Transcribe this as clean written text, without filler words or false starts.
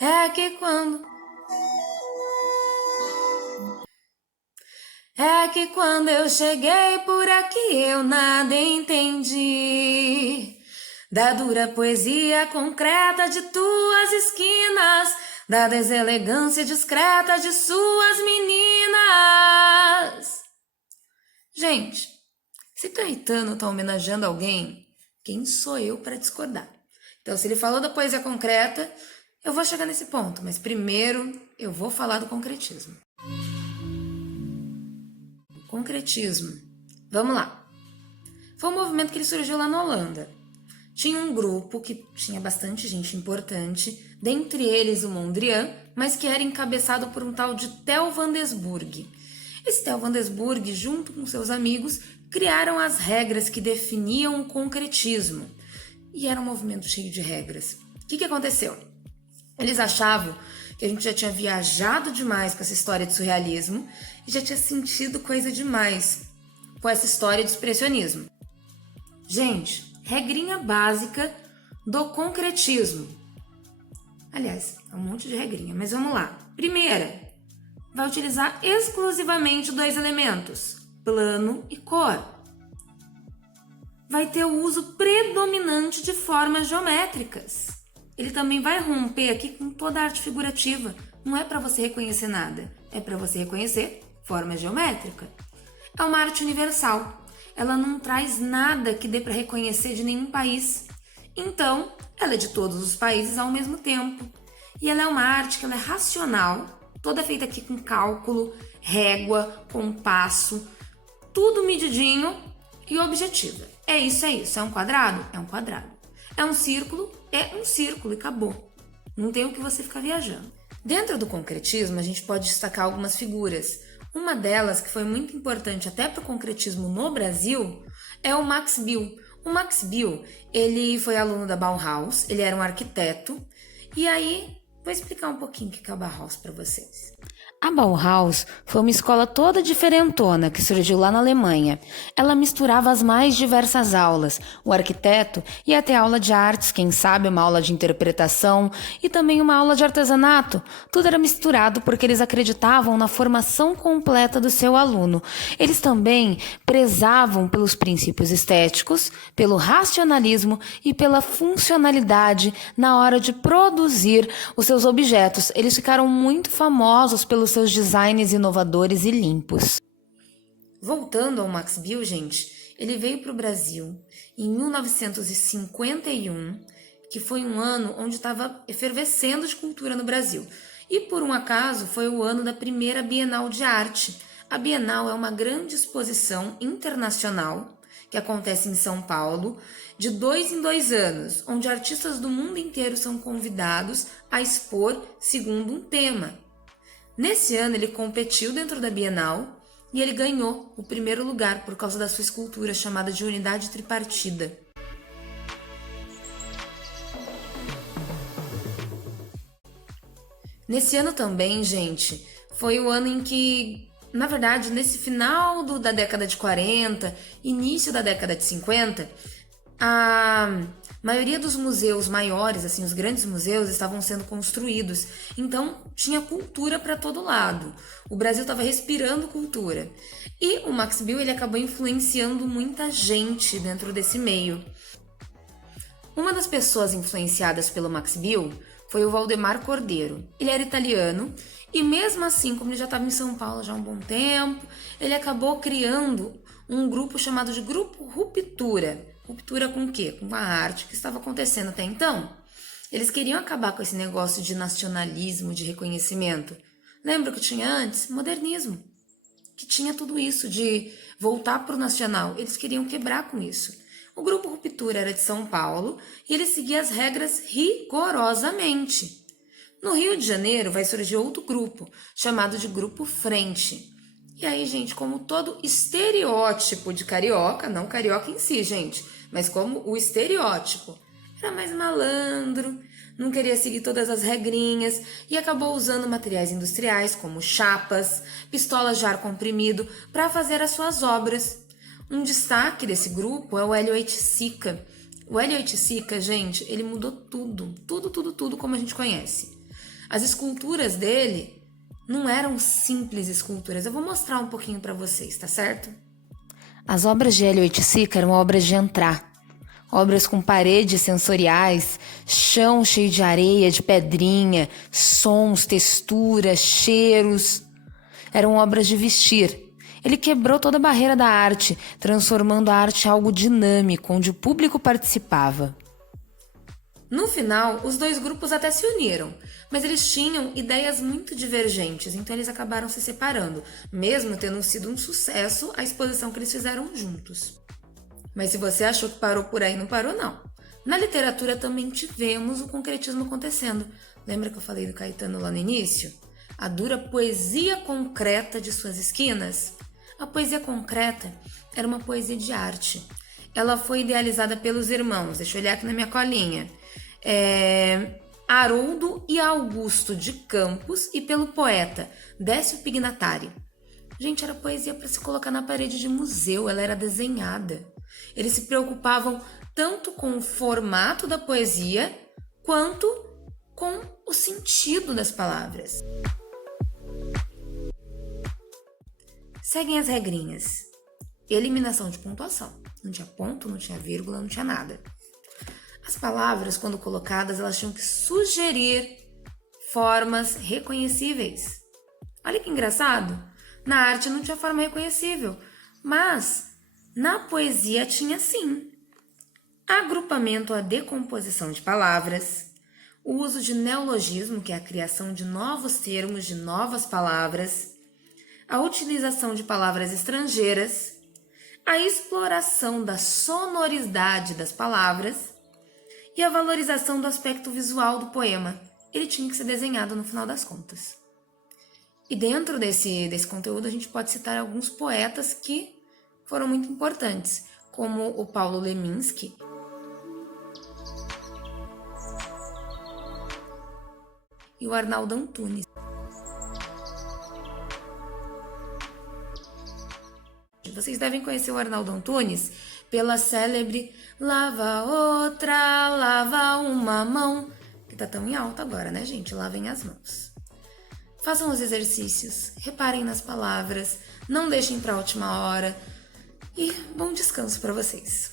É que quando. É que quando eu cheguei por aqui eu nada entendi. Da dura poesia concreta de tuas esquinas, da deselegância discreta de suas meninas. Gente, se Caetano tá homenageando alguém, quem sou eu para discordar? Então, se ele falou da poesia concreta, eu vou chegar nesse ponto, mas primeiro eu vou falar do concretismo. Concretismo. Vamos lá. Foi um movimento que ele surgiu lá na Holanda. Tinha um grupo que tinha bastante gente importante, dentre eles o Mondrian, mas que era encabeçado por um tal de Theo van Desburg. Esse Theo van Desburg, junto com seus amigos, criaram as regras que definiam o concretismo. E era um movimento cheio de regras. O que aconteceu? Eles achavam que a gente já tinha viajado demais com essa história de surrealismo e já tinha sentido coisa demais com essa história de expressionismo. Gente, regrinha básica do concretismo. Aliás, é um monte de regrinha, mas vamos lá. Primeira, vai utilizar exclusivamente dois elementos, plano e cor. Vai ter o uso predominante de formas geométricas. Ele também vai romper aqui com toda a arte figurativa. Não é para você reconhecer nada, é para você reconhecer forma geométrica. É uma arte universal. Ela não traz nada que dê para reconhecer de nenhum país. Então, ela é de todos os países ao mesmo tempo. E ela é uma arte que ela é racional, toda feita aqui com cálculo, régua, compasso, tudo medidinho e objetiva. É isso. É um quadrado? É um quadrado. É um círculo e acabou. Não tem o que você ficar viajando. Dentro do concretismo, a gente pode destacar algumas figuras. Uma delas, que foi muito importante até para o concretismo no Brasil, é o Max Bill. O Max Bill, ele foi aluno da Bauhaus, ele era um arquiteto. E aí, vou explicar um pouquinho o que é o Bauhaus para vocês. A Bauhaus foi uma escola toda diferentona que surgiu lá na Alemanha. Ela misturava as mais diversas aulas, o arquiteto ia ter aula de artes, quem sabe uma aula de interpretação e também uma aula de artesanato. Tudo era misturado porque eles acreditavam na formação completa do seu aluno. Eles também prezavam pelos princípios estéticos, pelo racionalismo e pela funcionalidade na hora de produzir os seus objetos. Eles ficaram muito famosos pelos seus designs inovadores e limpos. Voltando ao Max Bill, gente, ele veio para o Brasil em 1951, que foi um ano onde estava efervescendo de cultura no Brasil. E por um acaso foi o ano da primeira Bienal de Arte. A Bienal é uma grande exposição internacional que acontece em São Paulo, de 2 em 2 anos, onde artistas do mundo inteiro são convidados a expor segundo um tema. Nesse ano ele competiu dentro da Bienal e ele ganhou o primeiro lugar por causa da sua escultura chamada de Unidade Tripartida. Nesse ano também, gente, foi o ano em que, na verdade, nesse final da década de 40, início da década de 50, a maioria dos museus maiores, assim, os grandes museus, estavam sendo construídos. Então, tinha cultura para todo lado. O Brasil estava respirando cultura. E o Max Bill, ele acabou influenciando muita gente dentro desse meio. Uma das pessoas influenciadas pelo Max Bill foi o Valdemar Cordeiro. Ele era italiano e mesmo assim, como ele já estava em São Paulo já há um bom tempo, ele acabou criando um grupo chamado de Grupo Ruptura. Ruptura com o quê? Com a arte que estava acontecendo até então. Eles queriam acabar com esse negócio de nacionalismo, de reconhecimento. Lembra o que tinha antes? Modernismo. Que tinha tudo isso de voltar para o nacional. Eles queriam quebrar com isso. O Grupo Ruptura era de São Paulo e ele seguia as regras rigorosamente. No Rio de Janeiro vai surgir outro grupo, chamado de Grupo Frente. E aí, gente, como todo estereótipo de carioca, não carioca em si, gente, mas como o estereótipo, era mais malandro, não queria seguir todas as regrinhas e acabou usando materiais industriais como chapas, pistolas de ar comprimido para fazer as suas obras. Um destaque desse grupo é o Hélio Oiticica. O Hélio Oiticica, gente, ele mudou tudo como a gente conhece. As esculturas dele não eram simples esculturas. Eu vou mostrar um pouquinho para vocês, tá certo? As obras de Hélio Oiticica eram obras de entrar. Obras com paredes sensoriais, chão cheio de areia, de pedrinha, sons, texturas, cheiros. Eram obras de vestir. Ele quebrou toda a barreira da arte, transformando a arte em algo dinâmico, onde o público participava. No final, os dois grupos até se uniram, mas eles tinham ideias muito divergentes, então eles acabaram se separando, mesmo tendo sido um sucesso a exposição que eles fizeram juntos. Mas se você achou que parou por aí, não parou não. Na literatura também tivemos o concretismo acontecendo. Lembra que eu falei do Caetano lá no início? A dura poesia concreta de suas esquinas? A poesia concreta era uma poesia de arte. Ela foi idealizada pelos irmãos, deixa eu olhar aqui na minha colinha, Haroldo e Augusto de Campos e pelo poeta Décio Pignatari. Gente, era poesia para se colocar na parede de museu, ela era desenhada. Eles se preocupavam tanto com o formato da poesia quanto com o sentido das palavras. Seguem as regrinhas. Eliminação de pontuação. Não tinha ponto, não tinha vírgula, não tinha nada. As palavras, quando colocadas, elas tinham que sugerir formas reconhecíveis. Olha que engraçado. Na arte não tinha forma reconhecível, mas na poesia tinha sim. Agrupamento, a decomposição de palavras, o uso de neologismo, que é a criação de novos termos, de novas palavras, a utilização de palavras estrangeiras, a exploração da sonoridade das palavras e a valorização do aspecto visual do poema. Ele tinha que ser desenhado no final das contas. E dentro desse conteúdo a gente pode citar alguns poetas que foram muito importantes, como o Paulo Leminski e o Arnaldo Antunes. Vocês devem conhecer o Arnaldo Antunes pela célebre Lava outra, lava uma mão, que tá tão em alta agora, né, gente? Lavem as mãos. Façam os exercícios, reparem nas palavras, não deixem para a última hora e bom descanso para vocês.